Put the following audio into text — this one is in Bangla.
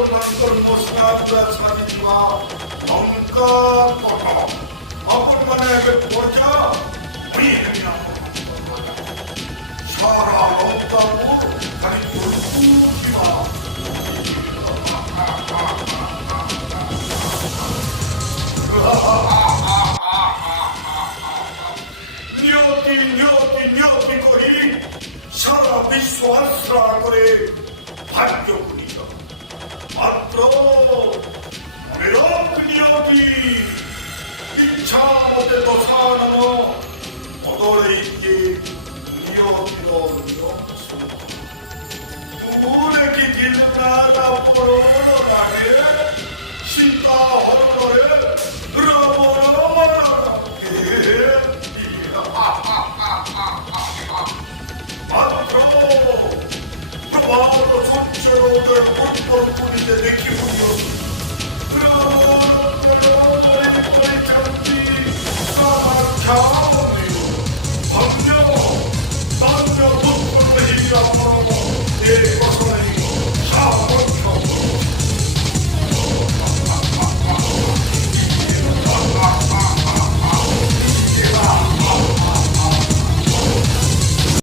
মশলা ছাড়িবা লঙ্কা কট অপর মানে এবে পচা সারা লঙ্কা খালি দিবা নিয়তি নিয়তি নিয়তি করি সারা বিশ্ব আশ্রয় করে ভাগ্য খুলিত মাত্র নিরব নিয়তি ইচ্ছা মতে বসানো অদরে গিয়ে নিয়তির তুলে কি গিলনা পড়ো লাগে সীতা হর করে মাত্র প্রভাব সঞ্চরোদয় পরিকল্পনিতে দেখি বুঝো